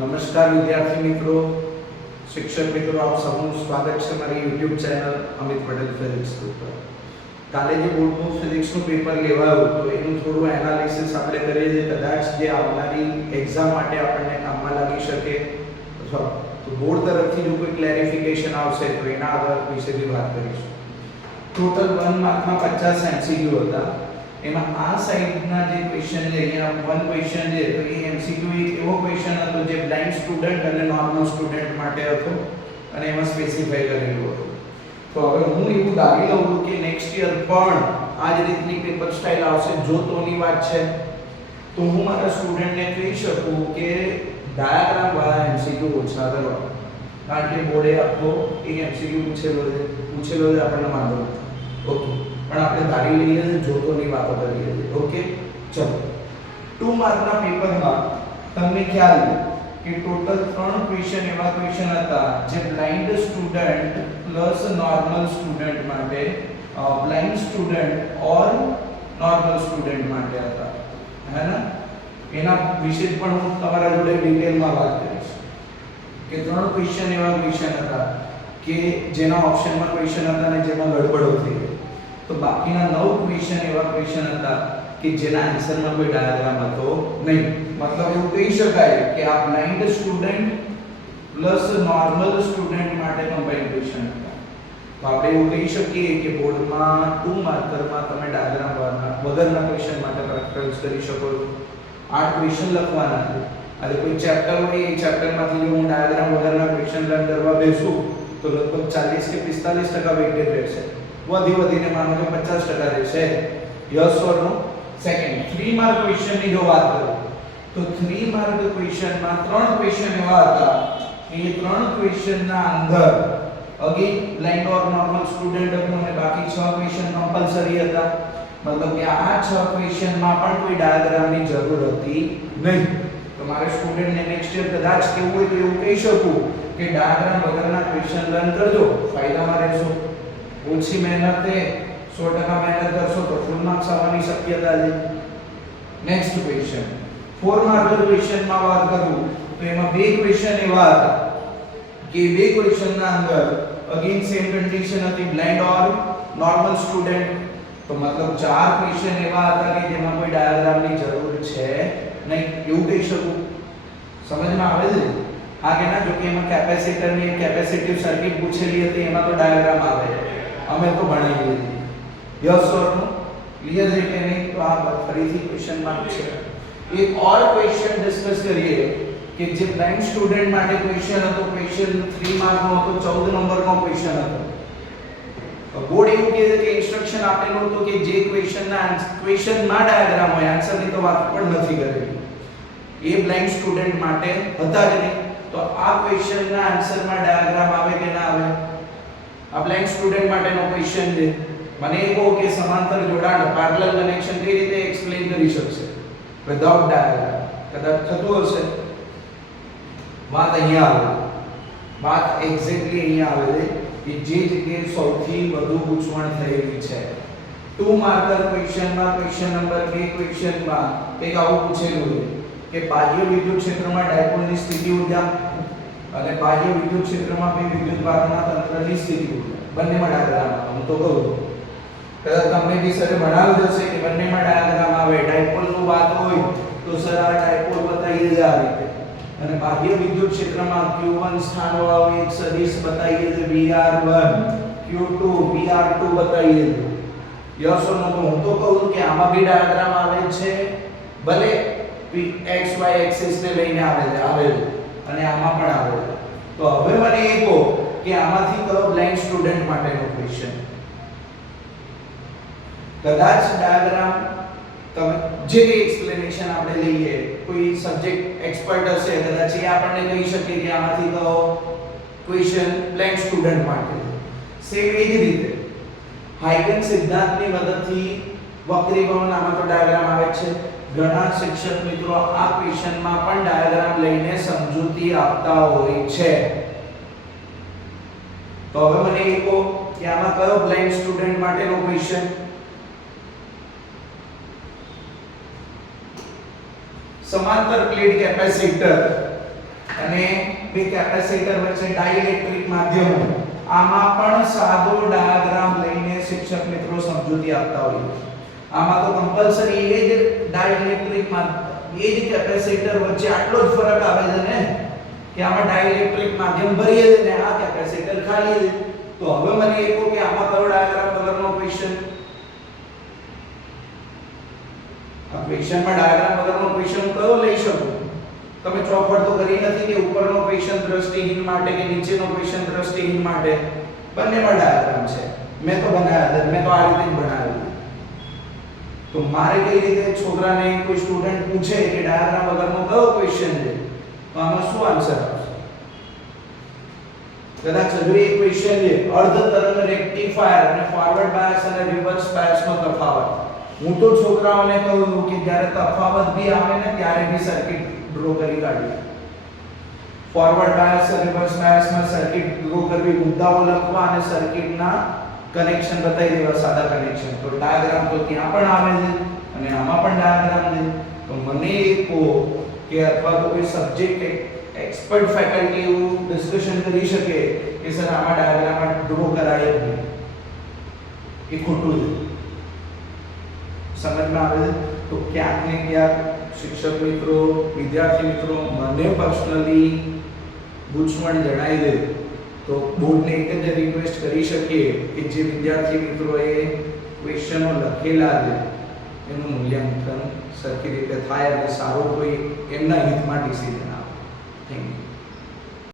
नमस्कार विद्यार्थी मित्रों, शिक्षक मित्रों, आप सबનું સ્વાગત છે મારી YouTube channel Amit Patel physics ઉપર। કાલે જે બોર્ડનું ફિઝિક્સનું પેપર લેવાયું તો એનું થોડું એનાલિસિસ આપણે કરીએ જે કદાચ જે આવનારી એક્ઝામ માટે આપણને કામમાં લાગી શકે અથવા તો બોર્ડ તરફથી જો કોઈ ક્લેરિફિકેશન આવશે તો એના આધાર વિશે બી વાત કરીશું। ટોટલ 1 માર્કના 50 MCQ હતા। એમાં આ સાઈડના જે ક્વેશ્ચન છે અહીંયા વન ક્વેશ્ચન છે તો એ MCQ એક એવો ક્વેશ્ચન હતો જે બ્લાઇન્ડ સ્ટુડન્ટ અને નોર્મલ સ્ટુડન્ટ માટે હતો અને એમાં સ્પેસિફાઈ કરેલું હતું। તો હવે હું એવું ધારી લઉં છું કે નેક્સ્ટ યર પણ આ જ રીતની પેપર સ્ટાઇલ આવશે। જો તોની વાત છે તો હું મારા સ્ટુડન્ટને કહી શકું કે ડાયાગ્રામ વાળા MCQ ઓછા કરવા, કારણ કે બોર્ડે આખો એક MCQ પૂછેલો છે આપણને વાંધો નથી। ઓકે, પણ આપણે ધારી લઈએ છે જોતોની વાતો કરીએ છીએ। ઓકે, ચલો 2 માર્કના પેપરમાં તમને ખ્યાલ કે ટોટલ 3 ક્વેશ્ચન એવા ક્વેશ્ચન હતા જે blind student plus normal student માટે, બ્લાઇન્ડ સ્ટુડન્ટ ઓર નોર્મલ સ્ટુડન્ટ માટે હતા, હે ને? એના વિશે પણ હું તમારા જોડે ડિટેલમાં વાત કરીશ કે 3 ક્વેશ્ચન એવા ક્વેશ્ચન હતા કે જેના ઓપ્શનમાં ક્વેશ્ચન હતા અને જેમાં ગડબડો થઈ ગઈ। તો બાકીના 9 ક્વેશ્ચન એવા ક્વેશ્ચન હતા કે જેના આન્સરમાં કોઈ ડાયાગ્રામ હતો નહીં। मतलब એવું કહી શકાય કે આ blind student plus normal student માટે કમ્બાઈન ક્વેશ્ચન હતા। તો આપણે એવું કહી શકીએ કે બોર્ડમાં 2 માર્કરમાં તમે ડાયાગ્રામ વગરના ક્વેશ્ચન માટે પ્રેફરન્સ કરી શકો છો। 8 ક્વેશ્ચન લખવાના છે। આજે કોઈ ચેપ્ટર હોય એ ચેપ્ટરમાંથી જો હું ડાયાગ્રામ વગરના ક્વેશ્ચન લર્ન કરવા બેસું તો લગભગ 40 કે 45% વેઇટેજ રહેશે, વધીને માનો કે 50% રહેશે। Yes or no? Second 3 mark ક્વેશ્ચનની જો વાત કરું તો 3 માર્ક ક્વેશ્ચનમાં 3 ક્વેશ્ચન એવા હતા કે એ 3 ક્વેશ્ચનના અંદર અગેન બ્લાઇન્ડ ઓર નોર્મલ સ્ટુડન્ટ હતું અને બાકી 6 ક્વેશ્ચન કમ્પલસરી હતા। मतलब કે આ 6 ક્વેશ્ચનમાં પણ કોઈ ડાયાગ્રામની જરૂર હતી નહીં। તો મારે સ્ટુડન્ટને નેક્સ્ટ યર કદાચ કેવું હોય તો એવું કહી શકું કે ડાયાગ્રામ વગરના ક્વેશ્ચન લર્ન કરજો, ફાયદામાં રહેશો। ઓછી મહેનતે 100% મહેનત કરશો તો ફૂલ માર્ક્સ આવવાની શક્યતા છે। નેક્સ્ટ ક્વેશ્ચન 4 માર્ક ક્વેશ્ચનમાં વાત કરું તો એમાં 2 ક્વેશ્ચન એવા હતા કે 2 ક્વેશ્ચનના અંદર અગેન સેમ કન્ડિશન હતી, બ્લાઇન્ડ ઓર નોર્મલ સ્ટુડન્ટ। તો मतलब 4 ક્વેશ્ચન એવા હતા કે જેમાં કોઈ ડાયાગ્રામની જરૂર છે નહીં, એવું કહી શકું। સમજમાં આવે છે? હા કે ના? જો કે એમાં કેપેસિટરની કેપેસિટિવ સર્કિટ પૂછેલી હતી, એમાં તો ડાયાગ્રામ આવે, અમે તો ભણાવી લીધી। यस और नो? क्लियर है कि नहीं? तो आप फरीથી क्वेश्चन मार्क છે। एक और क्वेश्चन डिस्कस करिए कि જે બ્લાઇન્ડ સ્ટુડન્ટ માટે ક્વેશ્ચન હતો, ક્વેશ્ચન 3 માર્ક નો હતો, 14 નંબરનો ક્વેશ્ચન હતો। તો બોર્ડ એવું કહે છે કે ઇન્સ્ટ્રક્શન આપેલું હતું કે જે ક્વેશ્ચનમાં ડાયાગ્રામ હોય, આન્સરની તો વાત પણ નથી કરેલી, એ બ્લાઇન્ડ સ્ટુડન્ટ માટે હતા જ નહીં। તો આ ક્વેશ્ચનના આન્સરમાં ડાયાગ્રામ આવે કે ના આવે? આ બ્લાઇન્ડ સ્ટુડન્ટ માટેનો ક્વેશ્ચન છે। મને એ કહો કે સમાંતર જોડાણ, પેરેલલ કનેક્શન કઈ રીતે એક્સપ્લેન કરી શકશે વિધાઉટ ડાયાગ્રામ? કદાચ થતું હશે? વાત અહીંયા આવે, વાત એક્ઝેક્ટલી અહીંયા આવે છે કે જે જગ્યાએ સૌથી વધુ ગૂંચવણ થયેલી છે। 2 માર્કર ક્વેશ્ચનમાં ક્વેશ્ચન નંબર 2 ક્વેશ્ચનમાં એક આવું પૂછેલું છે કે બાહ્ય વિદ્યુત ક્ષેત્રમાં ડાયપોલની સ્થિતિ ઊર્જા અને બાહ્ય વિદ્યુત ક્ષેત્રમાં બે વિદ્યુતભારોના તંત્રની સ્થિતિ ઊર્જા બંનેમાં ડાયાગ્રામ આવે। હું તો કહું કદાચ તમને બી સરે ભણાવ્યું હશે કે બંનેમાં ડાયાગ્રામ આવે। ડાયપોલનું વાત હોય તો સર આ ડાયપોલ બતાવીએ જ આ રીતે, અને બાહ્ય વિદ્યુત ક્ષેત્રમાં Q1 સ્થાનવાળો એક સદિશ બતાવીએ છે VR1, Q2 VR2 બતાવીએ છે। યસ ઓર નો? તો હું તો કહું કે આમાં બી ડાયાગ્રામ આવે છે, ભલે x y એક્સિસ ને લઈને આવે છે અને આમાં પણ આવે છે। તો હવે મને એ કહો કે આમાંથી કયો બ્લાઇન્ડ સ્ટુડન્ટ માટેનો ક્વેશ્ચન? કદાચ ડાયાગ્રામ તમે જે કઈ એક્સપ્લેનેશન આપણે લઈએ, કોઈ સબ્જેક્ટ એક્સપર્ટ હશે કદાચ એ આપણને કહી શકે કે આમાંથી કયો ક્વેશ્ચન બ્લાઇન્ડ સ્ટુડન્ટ માટે છે। સેમ એ જ રીતે હાઇગન સિદ્ધાંતની મદદથી વક્રીભવન, આમાં તો ડાયાગ્રામ આવે છે। ઘણા શિક્ષક મિત્રો આ ક્વેશ્ચનમાં પણ ડાયાગ્રામ લઈને સમજૂતી આપતા હોય છે। તો હવે મને એ કહો કે આમાં કયો બ્લાઇન્ડ સ્ટુડન્ટ માટેનો ક્વેશ્ચન? समांतर प्लेट कैपेसिटर અને બે કેપેસિટર વચ્ચે ડાઇલેક્ટ્રિક માધ્યમો, આમાં પણ સાદો ડાયાગ્રામ લઈને શિક્ષક મિત્રો સમજૂતી આપતા હોય. આમાં તો કમ્પલસરી એ જ ડાઇલેક્ટ્રિક એ જ કેપેસિટર વચ્ચે આટલો જ ફરક આવે છે ને કે આમાં ડાઇલેક્ટ્રિક માધ્યમ ભરીએ છે ને આ કેપેસિટર ખાલી છે. તો હવે મને એ કહો કે આમાં કયો ડાયાગ્રામ વગરનો ક્વેશ્ચન? આ ક્વેશ્ચનમાં ડાયાગ્રામ વગરનો ક્વેશ્ચન કયો લઈ શકું? તમે ચોખવટ તો કરી નથી કે ઉપરનો ક્વેશ્ચન દ્રષ્ટિહીન માટે કે નીચેનો ક્વેશ્ચન દ્રષ્ટિહીન માટે. બંનેમાં ડાયાગ્રામ છે. મેં તો બનાવ્યા છે, મેં તો આ રીતે જ બનાવ્યું. તો મારે કઈ રીતે છોકરાને કોઈ સ્ટુડન્ટ પૂછે કે ડાયાગ્રામ વગરનો કયો ક્વેશ્ચન છે, તો આમાં શું આન્સર આવશે? કદાચ હજુ એક ક્વેશ્ચન છે, અર્ધ તરંગ રેક્ટિફાયર અને ફોરવર્ડ બાયસ અને રિવર્સ બાયસનો તફાવત. હું તો છોકરાઓને કહું છું કે જ્યારે તફાવત બી આવે ને ત્યારે બી સર્કિટ ડ્રો કરી કાઢી. ફોરવર્ડ બાયસ અને રિવર્સ બાયસમાં સર્કિટ ડ્રો કરવી, મુદ્દાઓ લખવા અને સર્કિટના કનેક્શન બતાવી દેવા, સાદા કનેક્શન. તો ડાયાગ્રામ તો ત્યાં પણ આવે છે અને આમાં પણ ડાયાગ્રામ છે. તો મને એ કહો કે અથવા તો કોઈ સબ્જેક્ટ એક્સપર્ટ ફેકલ્ટી એવું ડિસ્કશન કરી શકે કે સર આમાં ડાયાગ્રામ ડ્રો કરાય જ નહીં, એ ખોટું છે. સમજમાં આવે છે? તો ક્યાંક ને ક્યાંક શિક્ષક મિત્રો, વિદ્યાર્થી મિત્રો, મને પર્સનલી ગૂંચવણ જણાઈ દે તો બોર્ડને એક જ રિક્વેસ્ટ કરી શકીએ કે જે વિદ્યાર્થી મિત્રોએ ક્વેશ્ચનો લખેલા છે એનું મૂલ્યાંકન સરખી રીતે થાય અને સારો કોઈ એમના હિતમાં ડિસિઝન આવે. Thank you.